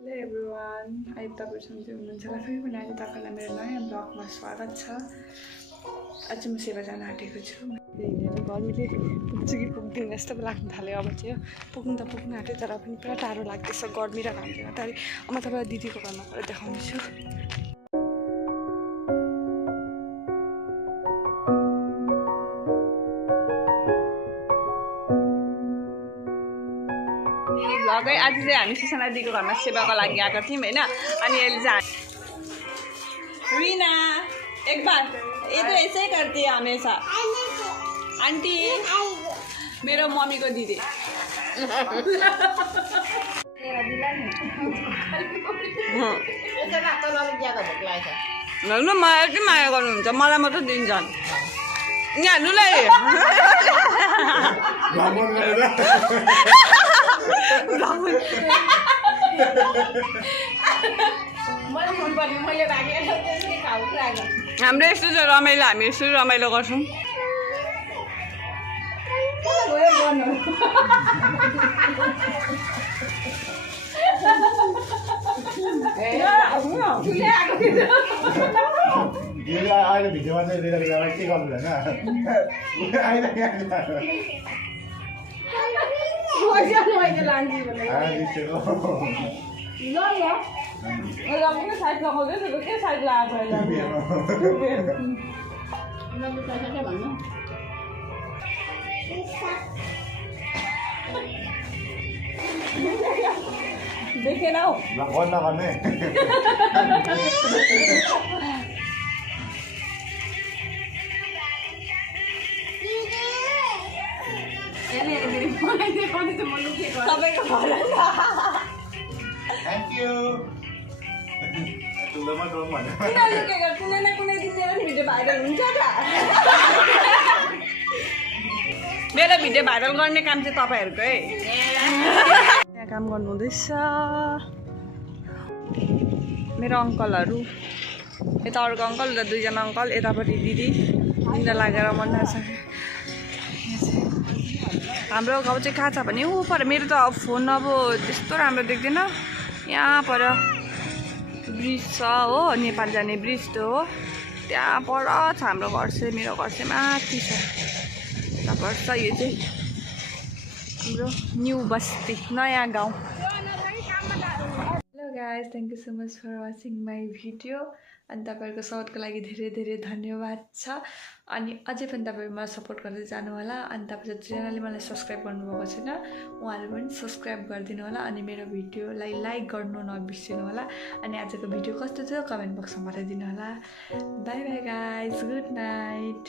Hello everyone, अहिले तपाईँ सन्चै हुनुहुन्छ होला। फेरि पनि अहिले तपाईँलाई मेरो नयाँ ब्लगमा स्वागत छ। आज म सेवा जान आँटेको छु। हिँडेर गर्मीले पुग्छु कि पुग्दैन जस्तो पो लाग्न थाल्यो। अब चाहिँ पुग्नु त पुग्नु आँट्यो, तर पनि पुरा टाढो लाग्दैछ गर्मी र घामले गर्दाखेरि। म तपाईँलाई दिदीको घरमा गएर देखाउँछु। भ्लगै आज चाहिँ हामी सुसना दिदीको घरमा सेवाको लागि आएको थियौँ होइन। अनि अहिले चाहिँ रीना एक बार ये तो ऐसे ही करती है हमेशा। आंटी मेरो मम्मीको दिदी ल मलाई चाहिँ माया गर्नुहुन्छ, मलाई मात्रै दिन्छन् यहाँ लुलाई। हाम्रो यस्तो चाहिँ रमाइलो, हामी यसरी रमाइलो गर्छौँ। अहिले भिडियोमा चाहिँ के गर्नु होइन साइड लगाउँदैछ के साइड लगाएको देखेन हौ नगर्ने तपाईँको घर थ्याङ्क यू कुनै न कुनै दिन मेरो भिडियो भाइरल हुन्छ त। मेरो भिडियो भाइरल गर्ने काम चाहिँ तपाईँहरूकै। यहाँ काम गर्नु हुँदैछ मेरो अङ्कलहरू। यता अर्को अङ्कल, उता दुईजना अङ्कल, यतापट्टि दिदी तिनवटा लागेर मनाएको छ। हाम्रो गाउँ चाहिँ कहाँ छ भने ऊ पर, मेरो त फोन अब त्यस्तो राम्रो देख्दैन। यहाँ पर ब्रिज छ हो, नेपाल जाने ब्रिज त हो, त्यहाँ पर छ हाम्रो घर चाहिँ। मेरो घर चाहिँ माथि छ, त्यहाँ पर्छ। यो चाहिँ हाम्रो न्यू बस्ती, नयाँ गाउँ। Hello guys, thank you so much for watching my video. अनि तपाईँहरूको सपोर्टको लागि धेरै धेरै धन्यवाद छ। अनि अझै पनि तपाईँहरू मलाई सपोर्ट गर्दै जानु होला। अनि तपाईँ जतिजनाले मलाई सब्सक्राइब गर्नुभएको छैन उहाँहरू पनि सब्सक्राइब गरिदिनु होला। अनि मेरो भिडियोलाई लाइक गर्नु नबिर्सिनु होला। अनि आजको भिडियो कस्तो थियो कमेन्ट बक्समा बताइदिनु होला। By by guys, good night.